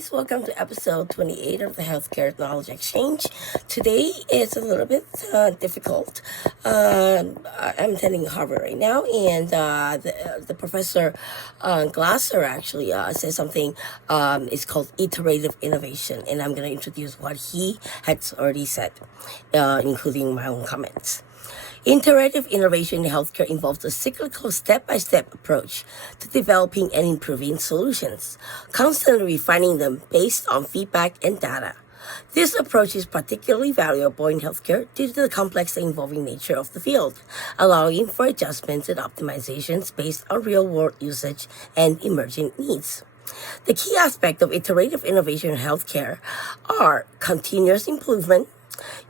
guys, welcome to episode 28 of the Healthcare Knowledge Exchange. Today is a little bit difficult. I'm attending Harvard right now, and the professor Glasser actually says something. It's called Iterative innovation, and I'm going to introduce what he has already said, including my own comments. Iterative innovation in healthcare involves a cyclical step-by-step approach to developing and improving solutions, constantly refining them based on feedback and data. This approach is particularly valuable in healthcare due to the complex and evolving nature of the field, allowing for adjustments and optimizations based on real-world usage and emerging needs. The key aspects of iterative innovation in healthcare are continuous improvement,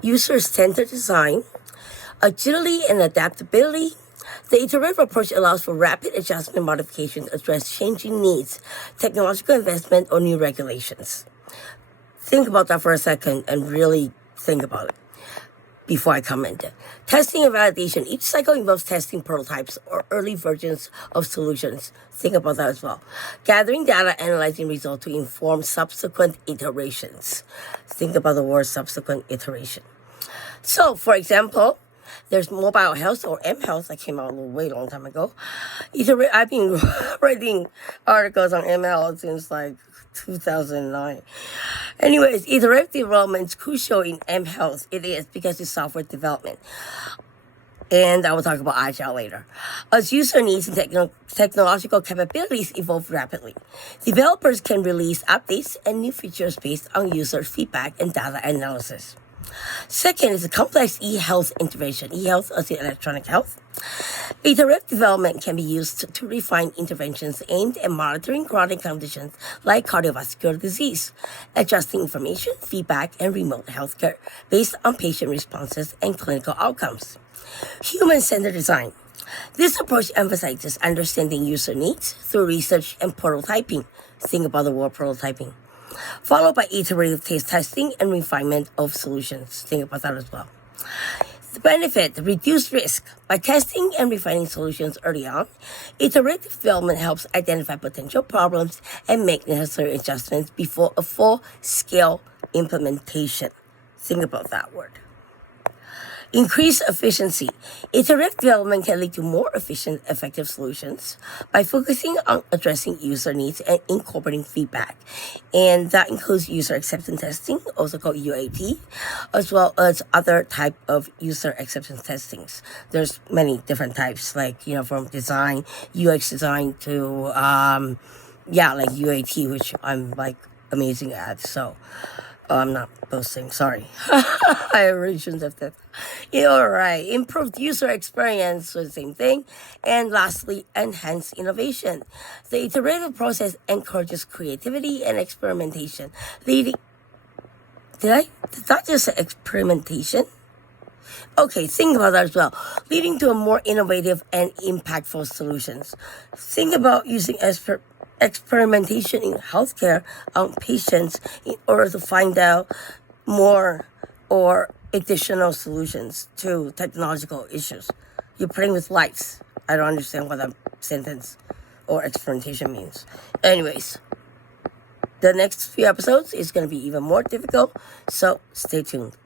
user-centered design, agility and adaptability. The iterative approach allows for rapid adjustment and modification to address changing needs, technological investment, or new regulations. Think about that for a second and really think about it before I comment it. Testing and validation. Each cycle involves testing prototypes or early versions of solutions. Think about that as well. Gathering data, analyzing results to inform subsequent iterations. Think about the word subsequent iteration. So, for example, there's mobile health or mHealth that came out a way long time ago. I've been writing articles on ML since like 2009. Anyways, iterative development is crucial in mHealth. It is because it's software development. And I will talk about Agile later. As user needs and technological capabilities evolve rapidly, developers can release updates and new features based on user feedback and data analysis. Second is a complex e-health intervention. E-health is electronic health. Iterative development can be used to refine interventions aimed at monitoring chronic conditions like cardiovascular disease, adjusting information, feedback, and remote healthcare based on patient responses and clinical outcomes. Human-centered design. This approach emphasizes understanding user needs through research and prototyping. Think about the word prototyping. Followed by iterative testing and refinement of solutions. Think about that as well. The benefit, reduced risk. By testing and refining solutions early on, iterative development helps identify potential problems and make necessary adjustments before a full-scale implementation. Think about that word. Increase efficiency. Iterative development can lead to more efficient, effective solutions by focusing on addressing user needs and incorporating feedback. And that includes user acceptance testing, also called UAT, as well as other type of user acceptance testings. There's many different types, like, from design, UX design to, like UAT, which I'm like amazing at. So, I'm not boasting, sorry. I really shouldn't have that. All right, improved user experience, so the same thing. And lastly, enhanced innovation. The iterative process encourages creativity and experimentation, leading... Did that just say experimentation? Okay, think about that as well. Leading to a more innovative and impactful solutions. Think about using experimentation in healthcare on patients in order to find out more or additional solutions to technological issues. You're playing with lights. I don't understand what that sentence or experimentation means. Anyways, the next few episodes is going to be even more difficult, so stay tuned.